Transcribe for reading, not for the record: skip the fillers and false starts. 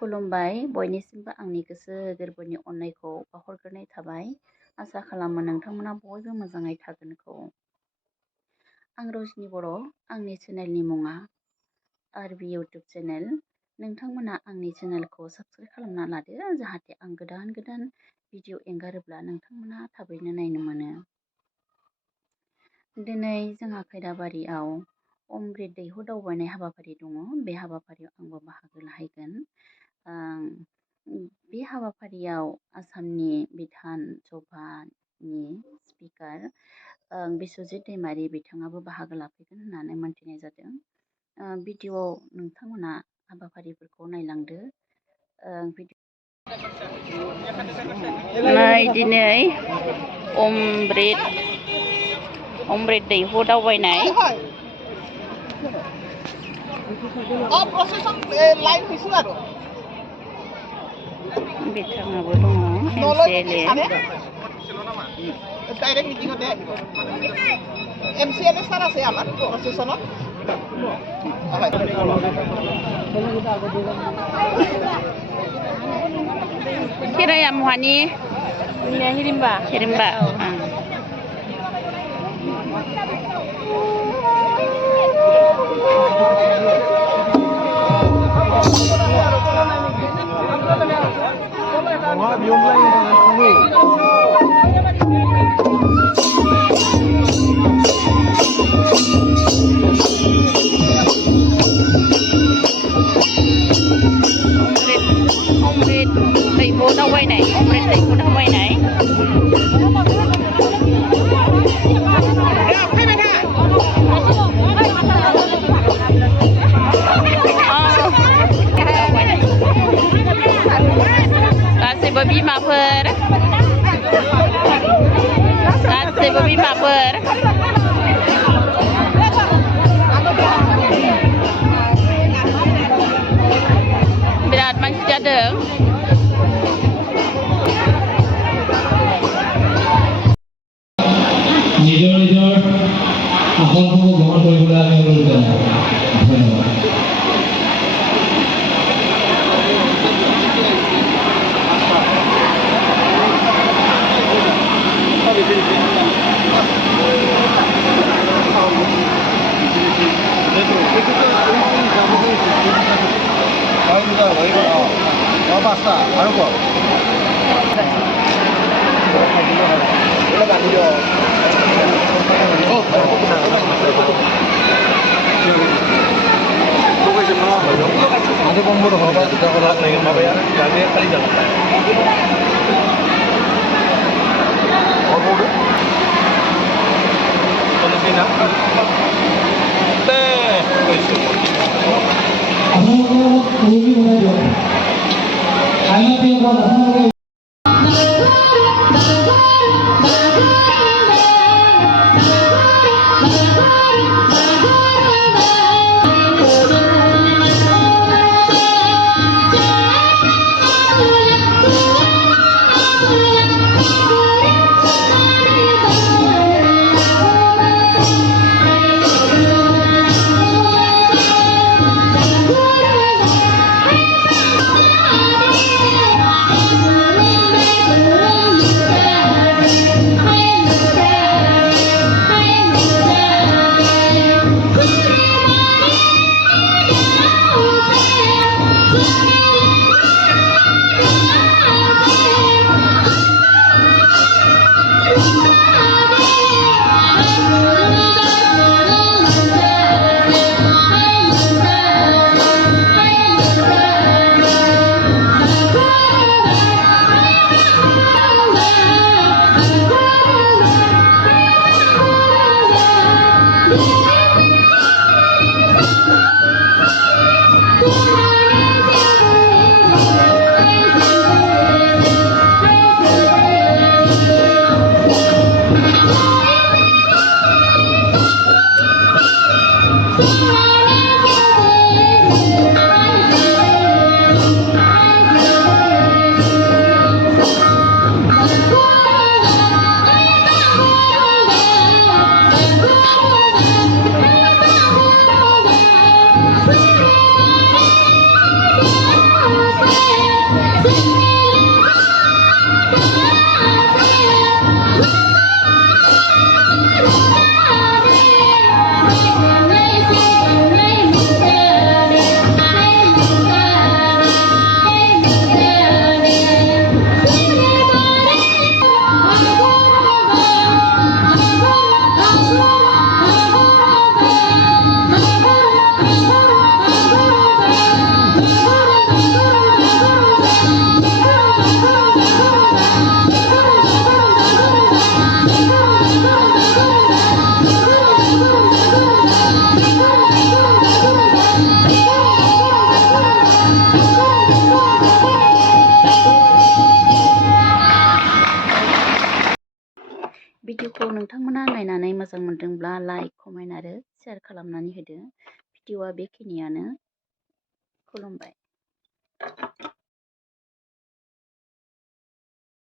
खुलुमबाय बयनिसिमबो आंनि गोसो गोरबोनि अननायखौ बावहरग्रोनाय थाबाय। आसा खालामो नोंथांमोना बयबो मोजाङै थागोनखौ। आं रजनि बर', आंनि चेनेलनि मुङा आरबि इउटुब चेनेल। नोंथांमोना आंनि चेनेलखौ साबस्क्राइब खालामना लादो, जाहाथे आं गोदान गोदान भिडिअ एंगारोब्ला नोंथांमोना थाबैनो नायनो मोनो। दिनै जोंहा खैराबारियाव अमृत दैहु दावबायनाय हाबाफारि दङ। बे हाबाफारियाव आंबो बाहागो लाहैगोन। बे हाबाफारियाव आसामनि बिधान सभानि स्पिकार बिस्वजित दैमारि बिथाङाबो बाहागो लाफैगोन होननानै मोनथिनाय जादों। भिडिअ'आव नोंथांमोना हाबाफारिफोरखौ नायलांदो। दिनै अमृत दैहु दावबायनाय बिथाङाबो दङ MCLA सार আছে আমার প্রশাসনত खेराया महानि हिरिम्बा अमृत दैहु दावबायनाय गासैबो बिमाफोर बिराद मानसि जादों। নিজৰ নিজৰ আসনসমূহ গ্ৰহণ কৰিবলৈ আমি অনুৰোধ জনাওঁ। ধন্যবাদ। পাঁচটা আৰু কওক 아주 공부도 하고 그다고 나중에 먹어야 나중에 빨리 잡았다. 어보르? 어느새나? 네. 아무도 도움이 오나요? 알마피아가 나타나게 भिडिअखौ नोंथांमोना नायनानै मोजां मोनदोंब्ला लाइक, कमेन्ट आरो शेयार खालामनानै होदो। भिडिअआ बेखिनियानो। खुलुमबाय।